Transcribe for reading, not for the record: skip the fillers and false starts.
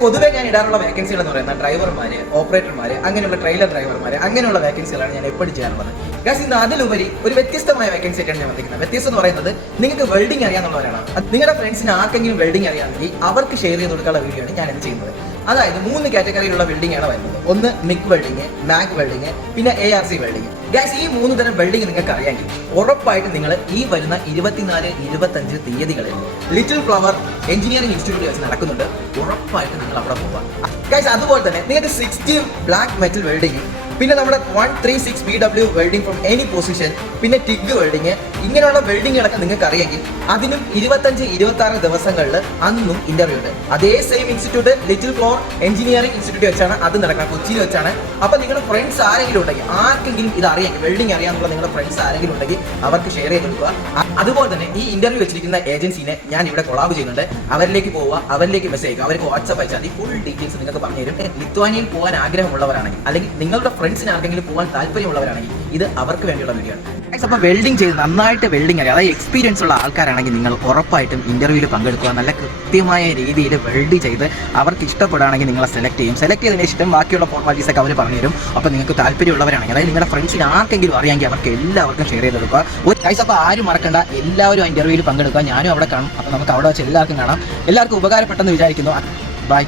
പൊതുവെ ഞാൻ ഇടാറുള്ള വേക്കൻസികൾ എന്ന് പറയുന്നത് ഡ്രൈവർമാര്, ഓപ്പറേറ്റർമാര്, അങ്ങനെയുള്ള ട്രെയിലർ ഡ്രൈവർമാര്, അങ്ങനെയുള്ള വേക്കൻസികളാണ് ഞാൻ എപ്പോഴും ചെയ്യാറുള്ളത്. ഗൈസ്, ഇന്ന് അതിലുപരി ഒരു വ്യത്യസ്തമായ വേക്കൻസി ആയിട്ടാണ് ഞാൻ വന്നിരിക്കുന്നത്. വ്യത്യസ്തം എന്ന് പറയുന്നത് നിങ്ങൾക്ക് വെൽഡിംഗ് അറിയാന്നുള്ളവരാണ്. നിങ്ങളുടെ ഫ്രണ്ട്സിന് ആർക്കെങ്കിലും വെൽഡിംഗ് അറിയാമെങ്കിൽ അവർക്ക് ഷെയർ ചെയ്ത് കൊടുക്കാനുള്ള വീഡിയോ ആണ് ഞാൻ ഇത് ചെയ്യുന്നത്. അതായത് 3 കാറ്റഗറിയിലുള്ള വെൽഡിംഗ് ആണ് വരുന്നത്. ഒന്ന് മിഗ് വെൽഡിംഗ്, മാഗ് വെൽഡിംഗ്, പിന്നെ ARC വെൽഡിംഗ്. ഗൈസ്, ഈ 3 തരം വെൽഡിംഗ് നിങ്ങൾക്ക് അറിയാമെങ്കിൽ ഉറപ്പായിട്ട് നിങ്ങൾ ഈ വരുന്ന 24, 25 തീയതികളിൽ ലിറ്റിൽ ഫ്ലവർ എഞ്ചിനീയറിംഗ് ഇൻസ്റ്റിറ്റ്യൂട്ട് വെച്ച് നടക്കുന്നുണ്ട്. ഉറപ്പായിട്ട് നിങ്ങൾ അവിടെ പോവാം. ഗൈസ്, അതുപോലെ തന്നെ നിങ്ങൾക്ക് 16 ബ്ലാക്ക് മെറ്റൽ വെൽഡിംഗ്, പിന്നെ നമ്മുടെ 136 BW welding from any position, പിന്നെ ടിഗ് വെൽഡിംഗ്, ഇങ്ങനെയുള്ള വെൽഡിങ്ങുകളൊക്കെ നിങ്ങൾക്ക് അറിയാമെങ്കിൽ അതിനും 25, 26 ദിവസങ്ങളിൽ അന്നും ഇന്റർവ്യൂ ഉണ്ട്. അതേ same institute little floor engineering institute വെച്ചാണ് അത് നടക്കുന്നത്, കൊച്ചിയിൽ വെച്ചാണ്. അപ്പോൾ നിങ്ങളുടെ ഫ്രണ്ട്സ് ആരെങ്കിലും ഉണ്ടെങ്കിൽ, ആർക്കെങ്കിലും ഇത് അറിയാമെങ്കിൽ, വെൽഡിംഗ് അറിയാമെന്നുള്ള നിങ്ങളുടെ ഫ്രണ്ട്സ് ആരെങ്കിലും ഉണ്ടെങ്കിൽ അവർക്ക് ഷെയർ ചെയ്ത് കൊടുക്കുക. അതുപോലെ തന്നെ ഈ ഇന്റർവ്യൂ വെച്ചിരിക്കുന്ന ഏജൻസിനെ ഞാൻ ഇവിടെ കൊളാബ് ചെയ്യുന്നുണ്ട്. അവരിലേക്ക് പോവുക, അവരിലേക്ക് മെസ്സേജ് അയക്കുക, അവർക്ക് വാട്സ്ആപ്പ് അയച്ചാൽ മതി. ഫുൾ ഡീറ്റെയിൽസ് നിങ്ങൾക്ക് പറഞ്ഞു തരും. ലിത്വാനിയയിൽ പോകാൻ ആഗ്രഹമുള്ളവരാണെങ്കിൽ, അല്ലെങ്കിൽ നിങ്ങളുടെ ഫ്രണ്ട്സിന് ആർക്കെങ്കിലും പോകാൻ താല്പര്യമുള്ളവരാണെങ്കിൽ ഇത് അവർക്ക് വേണ്ടിയുള്ള വീഡിയോ ആണ്. അപ്പോൾ വെൽഡിംഗ് ചെയ്ത് നന്നായിട്ട് വെൽഡിംഗ് അറിയാം, അതായത് എക്സ്പീരിയൻസ് ഉള്ള ആൾക്കാരാണെങ്കിൽ നിങ്ങൾ ഉറപ്പായിട്ടും ഇന്റർവ്യൂവിൽ പങ്കെടുക്കുക. നല്ല കൃത്യമായ രീതിയിൽ വെൽഡ് ചെയ്ത് അവർക്ക് ഇഷ്ടപ്പെടുകയാണെങ്കിൽ നിങ്ങളെ സെലക്ട് ചെയ്യും. സെലക്ട് ചെയ്തതിന് ഇഷ്ടം ബാക്കിയുള്ള ഫോർമാലിറ്റീസ് ഒക്കെ അവർ പറഞ്ഞു തരും. അപ്പോൾ നിങ്ങൾക്ക് താല്പര്യമുള്ളവരാണെങ്കിൽ, അതായത് നിങ്ങളുടെ ഫ്രണ്ട്സിന് ആർക്കെങ്കിലും അറിയാമെങ്കിൽ അവർക്ക് എല്ലാവർക്കും ഷെയർ ചെയ്ത് കൊടുക്കുക. ഒരു ഗൈസ്, അപ്പോൾ ആരും മറക്കണ്ട, എല്ലാവരും ഇന്റർവ്യൂവിൽ പങ്കെടുക്കുക. ഞാനും അവിടെ കാണും. അപ്പോൾ നമുക്ക് അവിടെ വെച്ച് എല്ലാവർക്കും കാണാം. എല്ലാവർക്കും ഉപകാരപ്പെട്ടെന്ന് വിചാരിക്കുന്നു. ബൈ.